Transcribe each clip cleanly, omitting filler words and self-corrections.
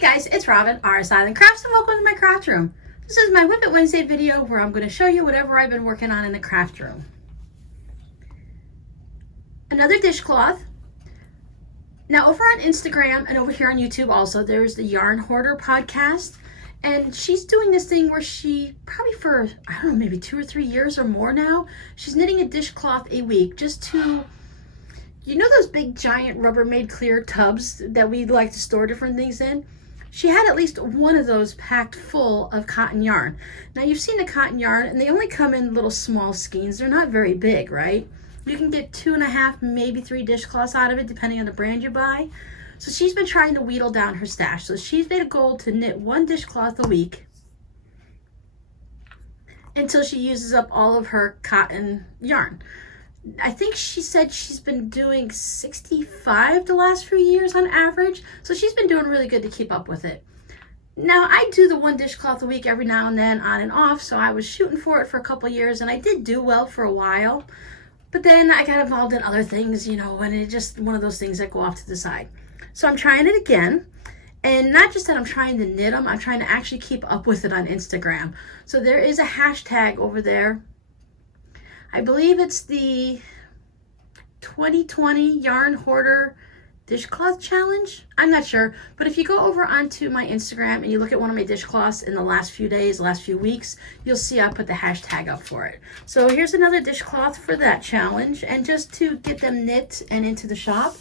Hey guys, it's Robin, RsIslandCrafts, and welcome to my craft room. This is my WiP It Wednesday video where I'm going to show you whatever I've been working on in the craft room. Another dishcloth. Now over on Instagram and over here on YouTube also, there's the Yarn Hoarder podcast. And she's doing this thing where she, probably for, I don't know, maybe 2 or 3 years or more now, she's knitting a dishcloth a week just to, you know those big giant Rubbermaid clear tubs that we like to store different things in? She had at least one of those packed full of cotton yarn. Now you've seen the cotton yarn and they only come in little small skeins. They're not very big, right? You can get 2.5, maybe 3 dishcloths out of it depending on the brand you buy. So she's been trying to wheedle down her stash. So she's made a goal to knit 1 dishcloth a week until she uses up all of her cotton yarn. I think she said she's been doing 65 the last few years on average. So she's been doing really good to keep up with it. Now I do the 1 dishcloth a week every now and then on and off. So I was shooting for it for a couple years and I did do well for a while. But then I got involved in other things, you know, and it's just one of those things that go off to the side. So I'm trying it again. And not just that I'm trying to knit them, I'm trying to actually keep up with it on Instagram. So there is a hashtag over there. I believe it's the 2020 Yarn Hoarder Dishcloth Challenge. I'm not sure, but if you go over onto my Instagram and you look at one of my dishcloths in the last few days, last few weeks, you'll see I put the hashtag up for it. So here's another dishcloth for that challenge, and just to get them knit and into the shop.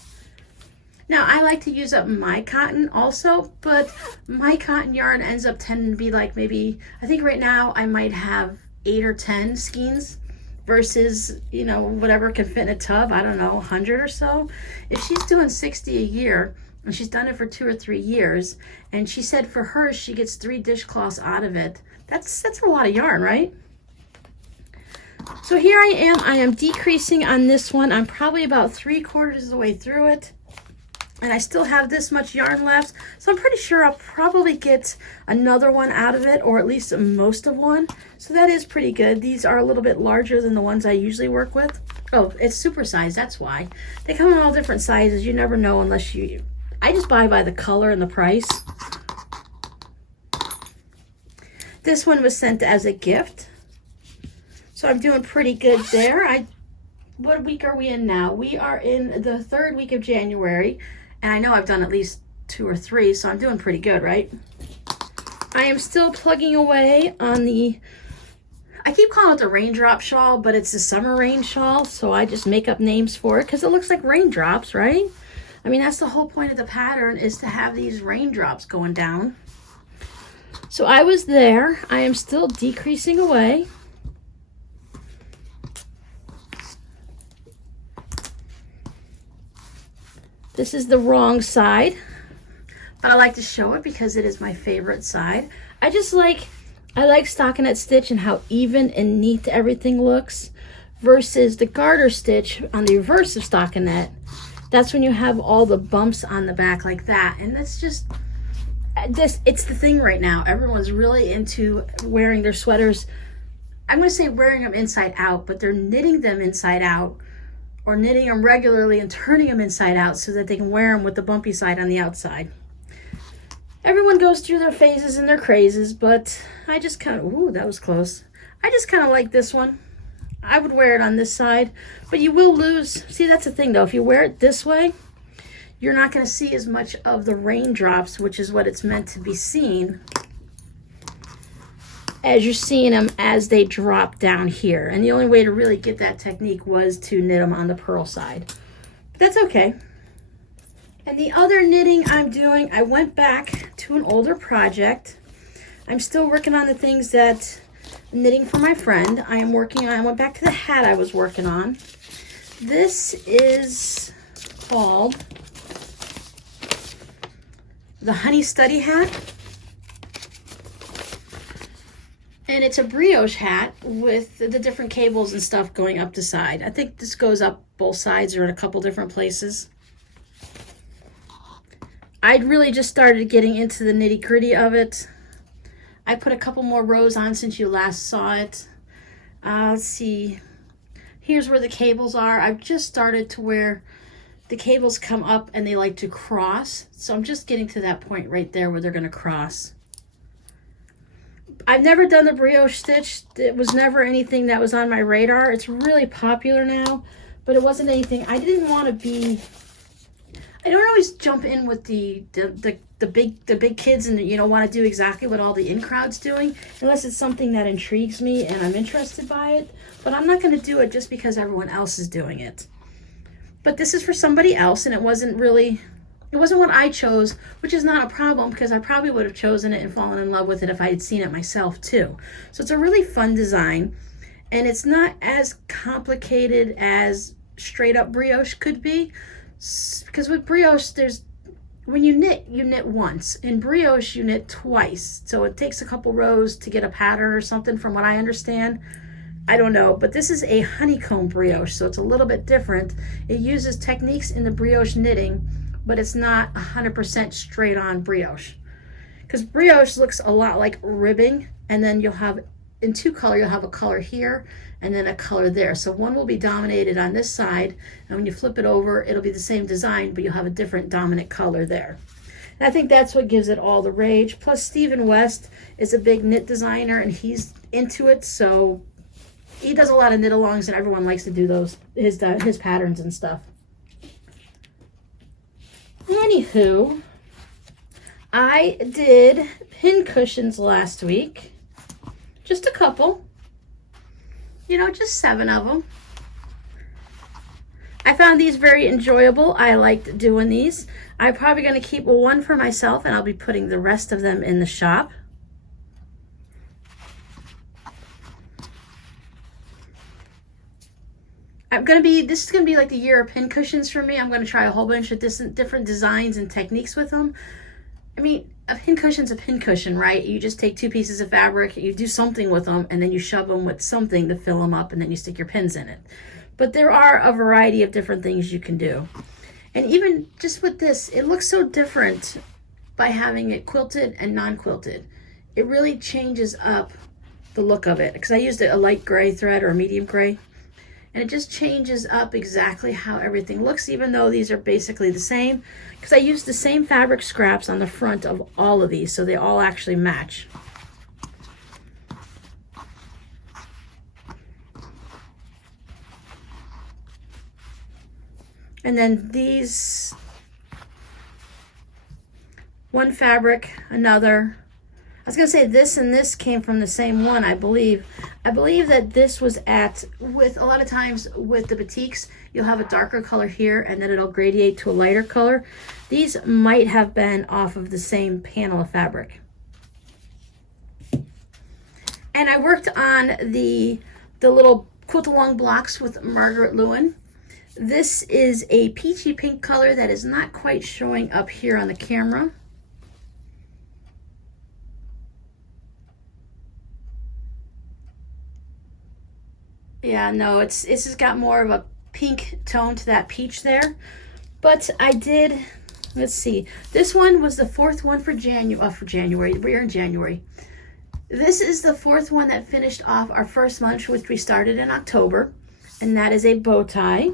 Now I like to use up my cotton also, but my cotton yarn ends up tending to be like maybe, I think right now I might have 8 or 10 skeins. Versus, you know, whatever can fit in a tub, I don't know, 100 or so. If she's doing 60 a year, and she's done it for 2 or 3 years, and she said for her, she gets 3 dishcloths out of it, that's a lot of yarn, right? So here I am decreasing on this one. I'm probably about 3/4 of the way through it. And I still have this much yarn left. So I'm pretty sure I'll probably get another one out of it, or at least most of one. So that is pretty good. These are a little bit larger than the ones I usually work with. Oh, it's supersized, that's why. They come in all different sizes. You never know unless you... I just buy by the color and the price. This one was sent as a gift. So I'm doing pretty good there. What week are we in now? We are in the 3rd week of January. And I know I've done at least 2 or 3, so I'm doing pretty good, right? I am still plugging away on the, I keep calling it the Raindrop Shawl, but it's the Summer Rain Shawl, so I just make up names for it because it looks like raindrops, right? I mean, that's the whole point of the pattern, is to have these raindrops going down. So I was there. I am still decreasing away. This is the wrong side, but I like to show it because it is my favorite side. I like stockinette stitch and how even and neat everything looks, versus the garter stitch on the reverse of stockinette. That's when you have all the bumps on the back like that, and that's just it's the thing right now. Everyone's really into wearing their sweaters. I'm going to say wearing them inside out, but they're knitting them inside out, or knitting them regularly and turning them inside out so that they can wear them with the bumpy side on the outside. Everyone goes through their phases and their crazes, but I just kind of, ooh, that was close. I just kind of like this one. I would wear it on this side, but you will lose. See, that's the thing though. If you wear it this way, you're not going to see as much of the raindrops, which is what it's meant to be seen, as you're seeing them as they drop down here. And the only way to really get that technique was to knit them on the purl side. But that's okay. And the other knitting I'm doing, I went back to an older project. I'm still working on the things that I'm knitting for my friend. I went back to the hat I was working on. This is called the Honey Study Hat. And it's a brioche hat with the different cables and stuff going up the side. I think this goes up both sides or in a couple different places. I'd really just started getting into the nitty-gritty of it. I put a couple more rows on since you last saw it. Let's see. Here's where the cables are. I've just started to where the cables come up and they like to cross. So I'm just getting to that point right there where they're going to cross. I've never done the brioche stitch. It was never anything that was on my radar. It's really popular now, but it wasn't anything. I didn't want to be, I don't always jump in with the big kids and, you know, want to do exactly what all the in crowd's doing, unless it's something that intrigues me and I'm interested by it. But I'm not going to do it just because everyone else is doing it. But this is for somebody else, and it wasn't what I chose, which is not a problem because I probably would have chosen it and fallen in love with it if I had seen it myself too. So it's a really fun design, and it's not as complicated as straight up brioche could be, because with brioche, when you knit once. In brioche, you knit twice. So it takes a couple rows to get a pattern or something, from what I understand. I don't know, but this is a honeycomb brioche, so it's a little bit different. It uses techniques in the brioche knitting, but it's not 100% straight on brioche. Because brioche looks a lot like ribbing, and then you'll have, in two color, you'll have a color here and then a color there. So one will be dominated on this side, and when you flip it over, it'll be the same design, but you'll have a different dominant color there. And I think that's what gives it all the rage. Plus, Stephen West is a big knit designer, and he's into it, so he does a lot of knit-alongs, and everyone likes to do those, his patterns and stuff. Anywho, I did pin cushions last week. Just a couple. You know, just 7 of them. I found these very enjoyable. I liked doing these. I'm probably going to keep one for myself, and I'll be putting the rest of them in the shop. This is going to be like the year of pin cushions for me. I'm going to try a whole bunch of different designs and techniques with them. I mean, a pin cushion's a pin cushion, right? You just take 2 pieces of fabric, you do something with them, and then you shove them with something to fill them up, and then you stick your pins in it. But there are a variety of different things you can do. And even just with this, it looks so different by having it quilted and non-quilted. It really changes up the look of it, because I used a light gray thread or a medium gray. And it just changes up exactly how everything looks, even though these are basically the same, because I used the same fabric scraps on the front of all of these, so they all actually match. And then these, one fabric, another. I was going to say this and this came from the same one, I believe. I believe that this was with a lot of times with the batiks, you'll have a darker color here and then it'll gradiate to a lighter color. These might have been off of the same panel of fabric. And I worked on the little quilt-along blocks with Margaret Lewin. This is a peachy pink color that is not quite showing up here on the camera. Yeah, no, it's just got more of a pink tone to that peach there. But I did, let's see, this one was the 4th one for January. We're in January. This is the 4th one that finished off our first month, which we started in October, and that is a bow tie.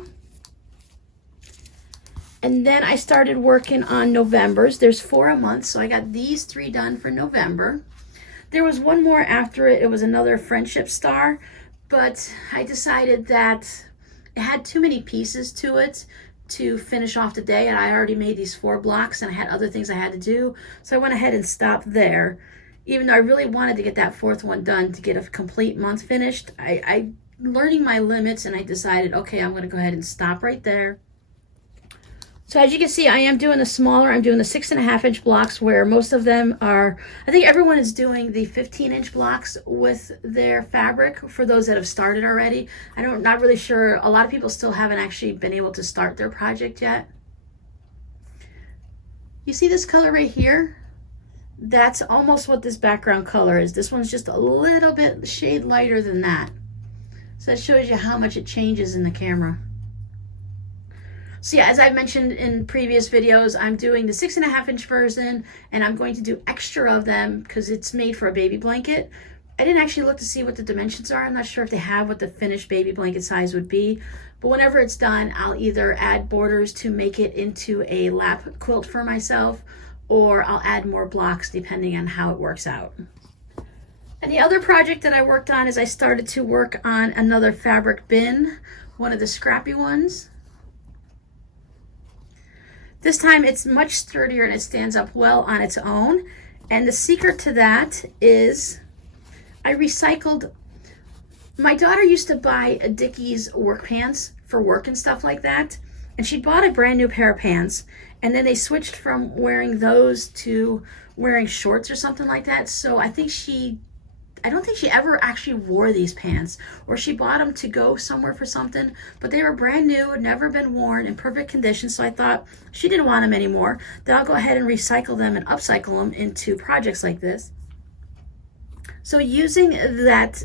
And then I started working on November's. There's 4 a month, so I got these 3 done for November. There was one more after it. It was another friendship star. But I decided that it had too many pieces to it to finish off the day, and I already made these 4 blocks and I had other things I had to do. So I went ahead and stopped there. Even though I really wanted to get that 4th one done to get a complete month finished, I learning my limits, and I decided, okay, I'm going to go ahead and stop right there. So as you can see, I am doing the smaller. I'm doing the 6.5-inch blocks, where most of them are, I think everyone is doing the 15-inch blocks with their fabric for those that have started already. Not really sure. A lot of people still haven't actually been able to start their project yet. You see this color right here? That's almost what this background color is. This one's just a little bit shade lighter than that. So that shows you how much it changes in the camera. So yeah, as I've mentioned in previous videos, I'm doing the 6.5-inch version, and I'm going to do extra of them because it's made for a baby blanket. I didn't actually look to see what the dimensions are. I'm not sure if they have what the finished baby blanket size would be, But whenever it's done, I'll either add borders to make it into a lap quilt for myself, or I'll add more blocks depending on how it works out. And the other project that I worked on is I started to work on another fabric bin, one of the scrappy ones. This time it's much sturdier and it stands up well on its own. And the secret to that is I recycled. My daughter used to buy a Dickies work pants for work and stuff like that. And she bought a brand new pair of pants. And then they switched from wearing those to wearing shorts or something like that. So I don't think she ever actually wore these pants, or she bought them to go somewhere for something, but they were brand new, had never been worn, in perfect condition. So I thought she didn't want them anymore. Then I'll go ahead and recycle them and upcycle them into projects like this. So using that,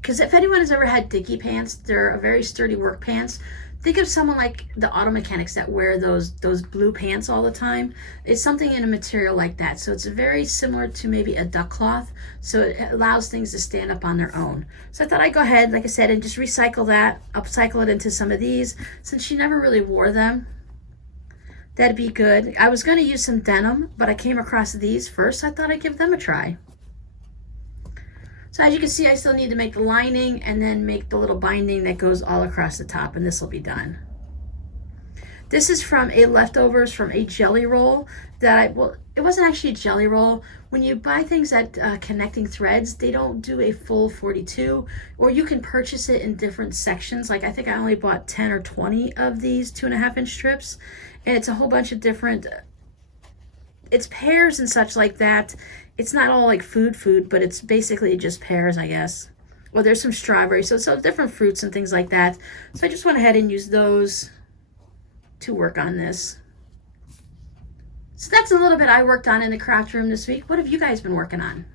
because if anyone has ever had Dickie pants, they're a very sturdy work pants. Think of someone like the auto mechanics that wear those blue pants all the time. It's something in a material like that. So it's very similar to maybe a duck cloth. So it allows things to stand up on their own. So I thought I'd go ahead, like I said, and just recycle that, upcycle it into some of these. Since she never really wore them, that'd be good. I was going to use some denim, but I came across these first. So I thought I'd give them a try. So as you can see, I still need to make the lining and then make the little binding that goes all across the top, and this will be done. This is from leftovers from a jelly roll that it wasn't actually a jelly roll. When you buy things at Connecting Threads, they don't do a full 42, or you can purchase it in different sections. Like I think I only bought 10 or 20 of these 2.5-inch strips, and it's a whole bunch of different, it's pears and such like that. It's not all like food, but it's basically just pears, I guess. Well, there's some strawberries, so different fruits and things like that. So I just went ahead and used those to work on this. So that's a little bit I worked on in the craft room this week. What have you guys been working on?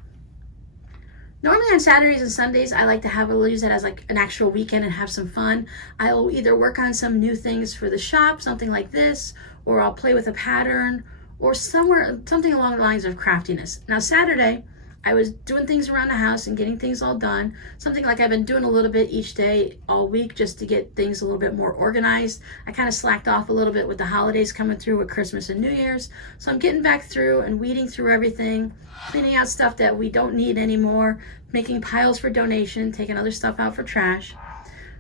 Normally on Saturdays and Sundays, I like to use it as like an actual weekend and have some fun. I'll either work on some new things for the shop, something like this, or I'll play with a pattern, or something along the lines of craftiness. Now Saturday, I was doing things around the house and getting things all done. Something like I've been doing a little bit each day all week just to get things a little bit more organized. I kind of slacked off a little bit with the holidays coming through with Christmas and New Year's. So I'm getting back through and weeding through everything, cleaning out stuff that we don't need anymore, making piles for donation, taking other stuff out for trash.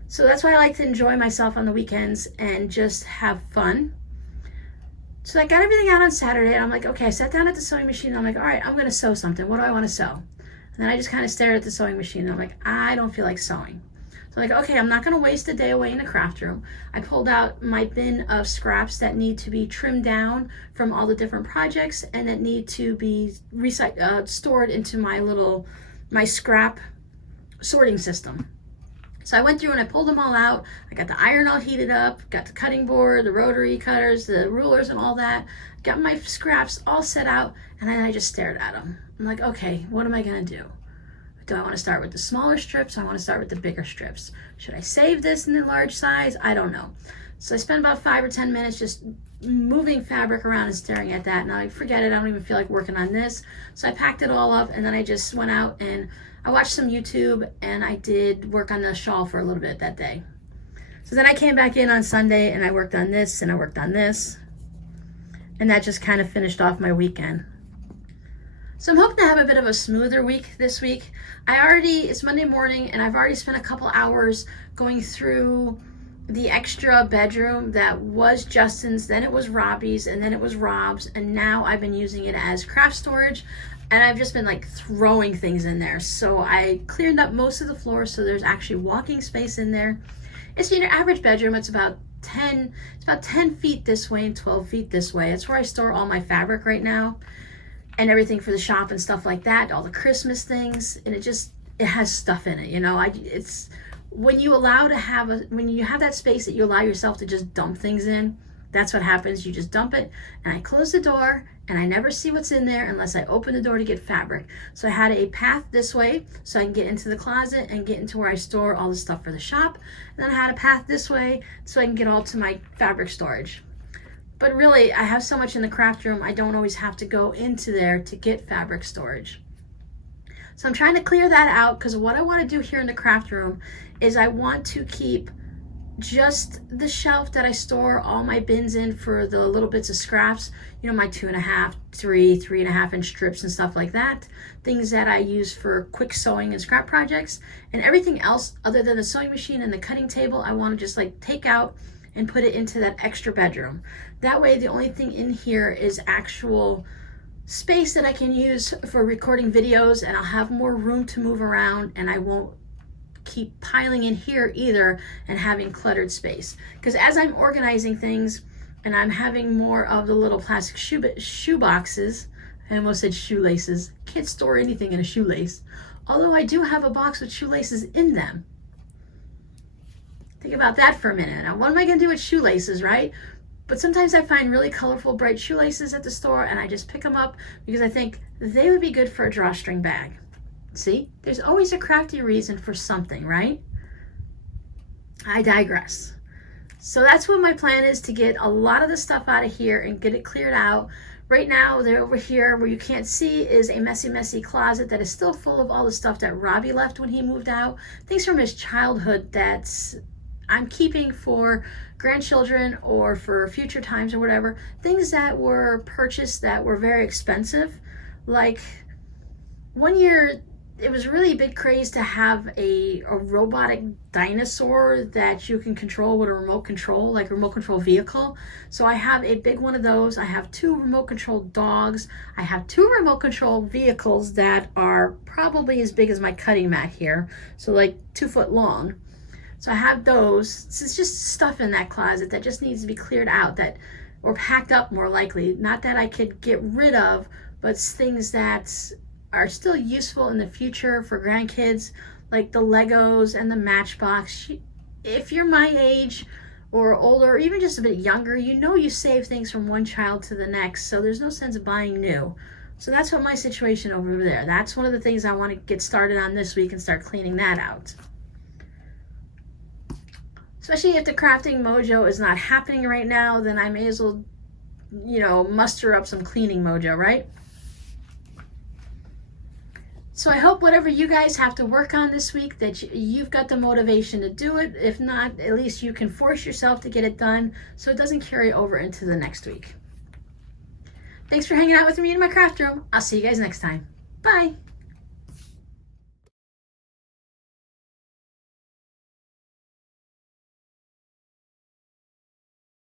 So that's why I like to enjoy myself on the weekends and just have fun. So I got everything out on Saturday, and I'm like, okay, I sat down at the sewing machine, and I'm like, all right, I'm going to sew something. What do I want to sew? And then I just kind of stared at the sewing machine, and I'm like, I don't feel like sewing. So I'm like, okay, I'm not going to waste a day away in the craft room. I pulled out my bin of scraps that need to be trimmed down from all the different projects and that need to be stored into my scrap sorting system. So I went through and I pulled them all out. I got the iron all heated up, got the cutting board, the rotary cutters, the rulers and all that. Got my scraps all set out, and then I just stared at them. I'm like, okay, what am I gonna do? Do I want to start with the smaller strips? I want to start with the bigger strips. Should I save this in the large size? I don't know. So I spent about 5 or 10 minutes just moving fabric around and staring at that. Now I forget it, I don't even feel like working on this. So I packed it all up, and then I just went out and I watched some YouTube, and I did work on the shawl for a little bit that day. So then I came back in on Sunday and I worked on this and I worked on this. And that just kind of finished off my weekend. So I'm hoping to have a bit of a smoother week this week. It's Monday morning, and I've already spent a couple hours going through the extra bedroom that was Justin's, then it was Robbie's, and then it was Rob's, and now I've been using it as craft storage. And I've just been like throwing things in there. So I cleared up most of the floor, so there's actually walking space in there. It's your average bedroom. It's about 10 feet this way and 12 feet this way. It's where I store all my fabric right now and everything for the shop and stuff like that, all the Christmas things, and it has stuff in it, you know. It's when you have that space that you allow yourself to just dump things in, that's what happens. You just dump it, and I close the door, and I never see what's in there unless I open the door to get fabric. So I had a path this way so I can get into the closet and get into where I store all the stuff for the shop. And then I had a path this way so I can get all to my fabric storage. But really, I have so much in the craft room, I don't always have to go into there to get fabric storage. So I'm trying to clear that out, because what I want to do here in the craft room is I want to keep just the shelf that I store all my bins in for the little bits of scraps, you know, my 2.5, 3.5 inch strips and stuff like that. Things that I use for quick sewing and scrap projects, and everything else other than the sewing machine and the cutting table, I want to just like take out and put it into that extra bedroom. That way the only thing in here is actual space that I can use for recording videos, and I'll have more room to move around, and I won't keep piling in here either and having cluttered space. Because as I'm organizing things and I'm having more of the little plastic shoe boxes, I almost said shoelaces, can't store anything in a shoelace, although I do have a box with shoelaces in them. Think about that for a minute. Now what am I going to do with shoelaces, right? But sometimes I find really colorful bright shoelaces at the store, and I just pick them up because I think they would be good for a drawstring bag. See, there's always a crafty reason for something, right? I digress. So that's what my plan is, to get a lot of the stuff out of here and get it cleared out. Right now, they're over here where you can't see is a messy closet that is still full of all the stuff that Robbie left when he moved out. Things from his childhood that I'm keeping for grandchildren or for future times or whatever. Things that were purchased that were very expensive. Like one year, it was really a big craze to have a robotic dinosaur that you can control with a remote control, like a remote control vehicle. So I have a big one of those. I have 2 remote control dogs. I have 2 remote control vehicles that are probably as big as my cutting mat here. So like 2 foot long. So I have those. It's just stuff in that closet that just needs to be cleared out, that, or packed up more likely. Not that I could get rid of, but things that are still useful in the future for grandkids, like the Legos and the Matchbox. If you're my age or older, or even just a bit younger, you know you save things from one child to the next, so there's no sense of buying new. So that's what my situation over there. That's one of the things I want to get started on this week and start cleaning that out. Especially if the crafting mojo is not happening right now, then I may as well, you know, muster up some cleaning mojo, right? So I hope whatever you guys have to work on this week, that you've got the motivation to do it. If not, at least you can force yourself to get it done so it doesn't carry over into the next week. Thanks for hanging out with me in my craft room. I'll see you guys next time. Bye.